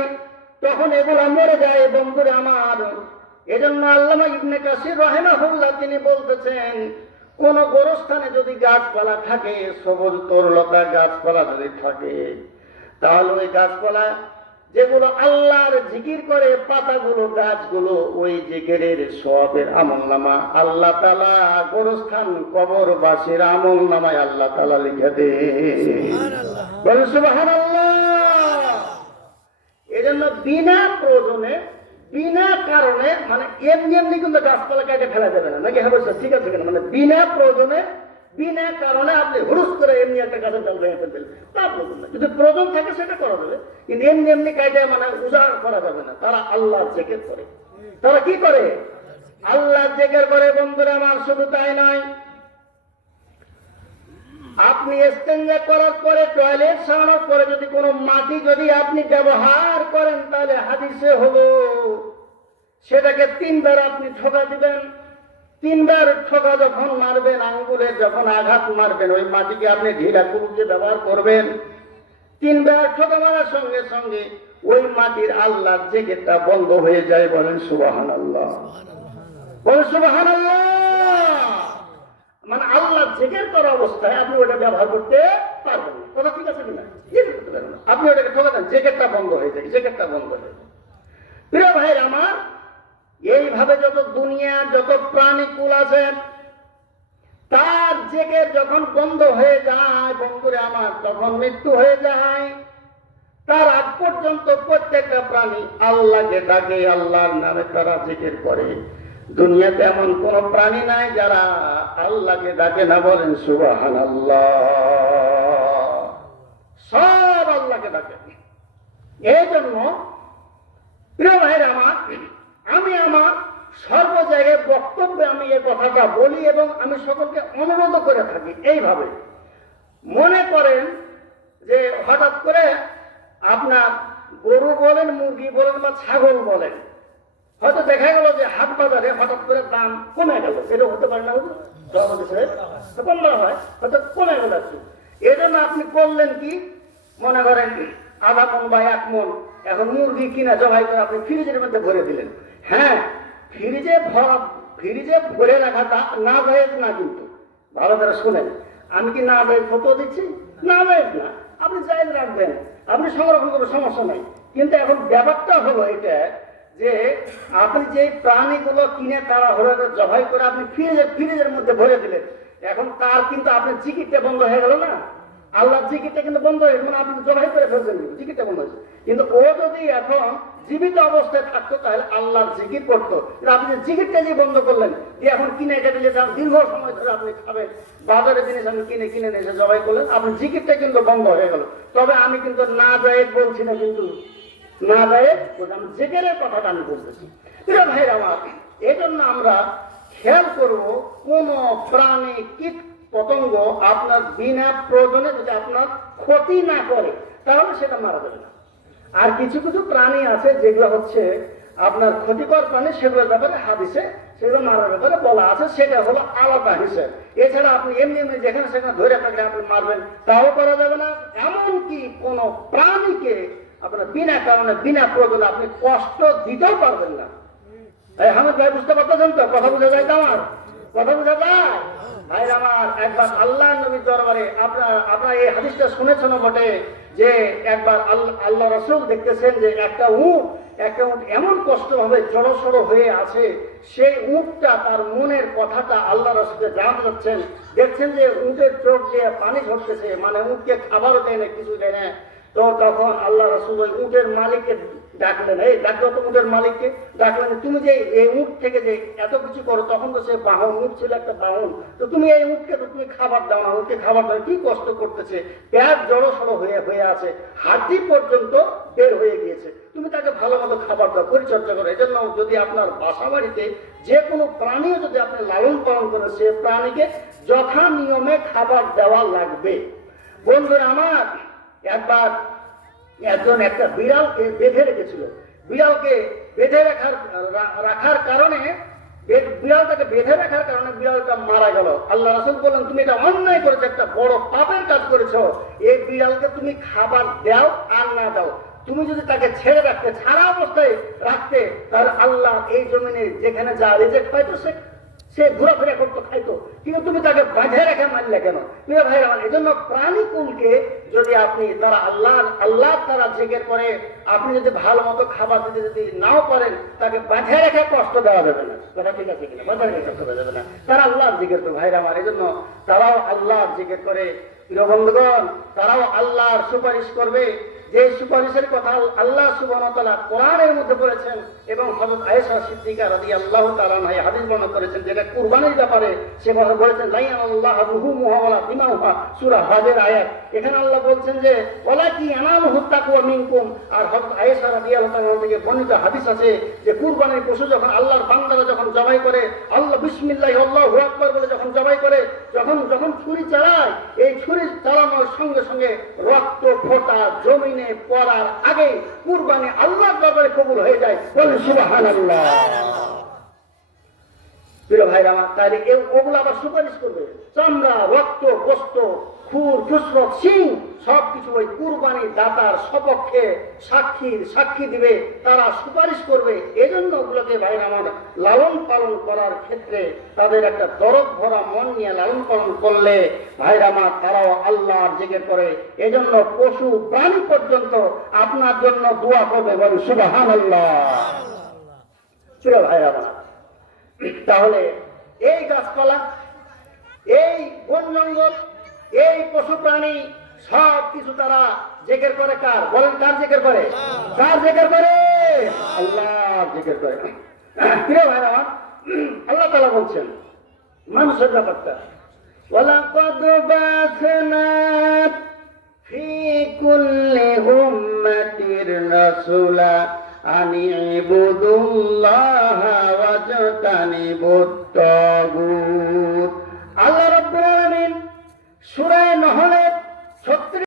যায় তখন এগুলো মরে যায় বন্ধুরে আমার। এজন্য আল্লামা ইবনে কাসির রহেমাহুল্লাহ তিনি বলতেছেন কোন গোরস্থানে যদি গাছপালা থাকে সবুজ তরলতা গাছপালা যদি থাকে তাহলে ওই গাছপালা যেগুলো আল্লাহর জিকির করে পাতাগুলো গাছগুলো ওই জিকিরের সবের আমল নামা আল্লাহ তালা গোরস্থান কবরবাসীর আমল নামায় আল্লাহ তালা লিখে দে বলেন সুবহানাল্লাহ। এজন্য বিনা প্রয়োজনে, বিনা কারণে মানে এমনি এমনি কিন্তু গাছপালা কেটে ফেলা যাবে না। নাকি? হ্যাঁ বলছে, ঠিক আছে কিনা? মানে বিনা প্রয়োজনে, বিনা কারণে আপনি হুরুস করে এমনি একটা গাছের ডাল ভেঙে ফেলবেন। তা প্রয়োজন না। যদি প্রয়োজন থাকে, সেটা করা যাবে। কিন্তু এমনি এমনি কায়দায় মানে উজাড় করা যাবে না। তারা আল্লাহ জেকের করে। তারা কি করে? আল্লাহ জেকের করে, বন্ধুরা, আমার শুধু তাই নয় আপনি এস্তেঞ্জা করার পরে টয়লেট সারানোর পরে যদি কোনো মাটি যদি আপনি ব্যবহার করেন, তাহলে হাদিসে হলো, সেটাকে তিনবার আপনি ঠোকা দিবেন। তিনবার ঠোকা যখন মারবেন, আঙ্গুলে যখন আঘাত মারবেন, ওই মাটিকে আপনি ঢিলা কুলুকে ব্যবহার করবেন। তিনবার ঠোকা মারার সঙ্গে সঙ্গে ওই মাটির আল্লাহর জেগেটা বন্ধ হয়ে যায় বলেন সুবাহান আল্লাহ বলেন সুবাহান আল্লাহ জেগের করা অবস্থায় আপনি ওটা ব্যবহার করতে পারবেন ঠিক আছে কিনা? ইয়ে আপনি ওটাকে দেন জেকেটটা বন্ধ হয়ে যায় জেকেটটা বন্ধ হয়ে প্রিয় ভাই আমার, এইভাবে যত দুনিয়া, যত তার জেগে যখন বন্ধ হয়ে যায়, বন্ধুরে আমার, তখন মৃত্যু হয়ে যায়। তার আগ পর্যন্ত প্রত্যেকটা প্রাণী আল্লাহকে ডাকে, আল্লাহর নামে তারা জিকির করে। দুনিয়াতে এমন কোন প্রাণী নাই যারা আল্লাহকে ডাকে না বলেন সুবাহান সব আল্লাহকে ডাকে। এই জন্য প্রিয় ভাইয়ের আমার, আমি আমার সর্ব জায়গায় বক্তব্যে আমি এই কথাটা বলি এবং আমি সকলকে অনুরোধ করে থাকি এইভাবে। মনে করেন যে হঠাৎ করে আপনার গরু বলেন, মুরগি বলেন বা ছাগল বলেন হয়তো দেখা গেল যে হাট বাজারে হঠাৎ করে দাম কমে গেল। এটা হতে পারে না না হয়, হয়তো কমে গেল একটু এই জন্য আপনি করলেন কি? মনে করেন আধা মন বা এক মন, এখন মুরগি কিনা জবাই করে আপনি ফ্রিজের মধ্যে ভরে দিলেন। হ্যাঁ ফ্রিজে ফ্রিজে ভরে রাখাটা না যায় না কিন্তু। ভালো করে শুনেন। আমি কি না যায় ফটো দিচ্ছি? না যায় না। আপনি যাই রাখবেন। আপনি সংরক্ষণ করবেন, সমস্যা নাই। কিন্তু এখন ব্যাপারটা হলো এটা যে আপনি যে প্রাণীগুলো কিনে তারা হলো জবাই করে আপনি ফ্রিজের ফ্রিজের মধ্যে ভরে দিলেন। এখন তার কিন্তু আপনার জিকিরটা বন্ধ হয়ে গেল না? আল্লাহর জিকিরটা কিন্তু বন্ধ হয়ে মানে আপনি জবাই করে ফেলছেন জিকিরটা বন্ধ হয়েছে। কিন্তু ও যদি এখন জীবিত অবস্থায় থাকতো, তাহলে আল্লাহর জিকির করতো। আপনি যে জিকিরটা যে বন্ধ করলেন এখন কিনে কেটে যে দীর্ঘ সময় ধরে আপনি খাবেন, বাজারে জিনিস আপনি কিনে কিনে নিয়ে জবাই করলেন আপনি জিকিরটা কিন্তু বন্ধ হয়ে গেল। তবে আমি কিন্তু না যায় বলছি না কিন্তু না যায় আমি জেকেরের কথাটা আমি বলতেছি। প্রিয় ভাই আমার এই জন্য আমরা খেয়াল করব কোন প্রাণী কীট পতঙ্গ আপনার বিনা প্রয়োজনে যদি আপনার ক্ষতি না করে, তাহলে সেটা মারা যাবে না। আর কিছু কিছু প্রাণী আছে যেগুলো হচ্ছে আপনার ক্ষতিকর প্রাণী, সেগুলোর ব্যাপারে হাদিসে সেগুলো মারার ব্যাপারে বলা আছে, সেটা হলো আলাদা হিসেব। এছাড়া আপনি এমনি এমনি যেখানে সেখানে ধরে থাকলে আপনি মারবেন, তাও করা যাবে না। এমনকি কোনো প্রাণীকে আপনার বিনা কারণে, বিনা প্রয়োজনে আপনি কষ্ট দিতেও পারবেন না। হামিদ ভাই, বুঝতে পারতেছেন তো? কথা বোঝা যায় আমার? কথা বোঝা যায়? ভাই, আমার একবার আল্লাহ নবীর দরবারে আপনার আপনার এই হাদিসটা শুনেছেন বটে যে একবার আল্লাহ রসুল দেখতেছেন যে একটা উট একটা উট এমন কষ্ট হবে, জড়সড় হয়ে আছে, সেই উটটা তার মনের কথাটা আল্লাহ রসুলকে জানাতে যাচ্ছেন। দেখছেন যে উটের চোখ দিয়ে পানি ঝরতেছে মানে উটকে খাবারও দেয় না, কিছু দেয় না। তো তখন আল্লাহ রসুল ওই উটের মালিককে ডাকলেন। এই ডাকলো তো উটের মালিককে, ডাকলেন তুমি যে এই উট থেকে যে এত কিছু করো, তখন তো সে বাহন, উট ছিল একটা বাহন। তো তুমি এই উটকে তো তুমি খাবার দাও না, উটকে খাবার দাও কি কষ্ট করতেছে? পেট জড়ো সড়ো হয়ে হয়ে আছে। হাড্ডি পর্যন্ত বের হয়ে গিয়েছে। তুমি তাকে ভালো মতো খাবার দাও, পরিচর্যা করো। এজন্য যদি আপনার বাসা বাড়িতে যে কোনো প্রাণীও যদি আপনি লালন পালন করেন সে প্রাণীকে যথা নিয়মে খাবার দেওয়া লাগবে। বন্ধুরা আমার একবার একজন একটা বিড়ালকে বেঁধে রেখেছিল। বিড়ালকে বেঁধে রাখার রাখার কারণে বিড়ালটাকে বেঁধে রাখার কারণে বিড়ালটা মারা গেল। আল্লাহ রাসুল বললেন, তুমি এটা অন্যায় করেছ, একটা বড় পাপের কাজ করেছ। এই বিড়ালকে তুমি খাবার দাও আর না দাও। তুমি যদি তাকে ছেড়ে রাখতে, ছাড়া অবস্থায় রাখতে, তাহলে আল্লাহ এই জমিনে যেখানে যা রেজেক্ট পাইতো, সে সে ঘোরাফেরা করতো, খাইতো। কিন্তু তুমি তাকে বাঁধে রেখে মানলে কেন? প্রিয় ভাই আমার এই জন্য প্রাণীকুলকে যদি আপনি তারা আল্লাহ আল্লাহ তারা জেগের করে, আপনি যদি ভালো মতো খাবার দিতে যদি নাও পারেন, তাকে বাঁধে রেখে কষ্ট দেওয়া যাবে না। কথা ঠিক আছে কিনা? বাঁধে রেখে কষ্ট দেওয়া যাবে না। তারা আল্লাহ জিজ্ঞেস করে ভাইরা আমার এই জন্য তারাও আল্লাহর জিজ্ঞেস করে। প্রিয় বন্ধুগণ, তারাও আল্লাহর সুপারিশ করবে। যে সুপারিশের কথা আল্লাহ সুবাহতালা কোরআনের মধ্যে বলেছেন এবং হজরত আয়েশা সিদ্দিকা রাদি আল্লাহ তালা নাই হাদিস বর্ণনা করেছেন, যেটা কুরবানির ব্যাপারে সে কথা বলেছেন লাইয়ান আল্লাহ রুহু মুহাওয়ালা দিমাউহা, সূরা হাজের আয়াত। এখানে আল্লাহ বলছেন যে ওলা কি আনাম হুত্তাকুয়া মিনকুম। আর হজরত আয়েশা রাদি আল্লাহ তাআলা থেকে বর্ণিত হাদিস আছে যে, কুরবানির পশু যখন আল্লাহর বান্দারা যখন জবাই করে, আল্লাহ বিসমিল্লাহ, আল্লাহু আকবার বলে যখন জবাই করে, যখন যখন ছুরি চালায়, এই ছুরি চালানোর সঙ্গে সঙ্গে রক্ত ফোটা, জমিনে পড়ার আগে কুরবানি আল্লাহর দরবারে কবুল হয়ে যায়। বলে সুবহানাল্লাহ। প্রিয় ভাইরা আমার, তাহলে এ- ওগুলো আবার সুপারিশ করবে? চামড়া, রক্ত, গোস্ত খুর ফুসরত সিং সব কিছু ওই কুরবানি দাতার সপক্ষে সাক্ষীর সাক্ষী দিবে, তারা সুপারিশ করবে। এজন্য ওগুলোকে ভাই আমার লালন পালন করার ক্ষেত্রে তাদের একটা দরদ ভরা মন নিয়ে লালন পালন করলে ভাইরা আমার, তারাও আল্লাহর জেগে করে এজন্য পশু, প্রাণী পর্যন্ত আপনার জন্য দোয়া করবে, বলে সুবাহান আল্লাহ ভাইরা আমার, তাহলে এই গাছপালা, এই বন জঙ্গল এই পশু প্রাণী সব কিছু তারা জেকের করে কার বলেন কার জেকের করে কার জেকের করে আল্লাহ জেকের করে প্রিয় ভাই আমার আল্লাহ তালা বলছেন মানুষের ব্যাপারটা ولقد بعثنا في كل أمة رسولا أن اعبدوا الله واجتنبوا الطاغوت সুরায় নহলে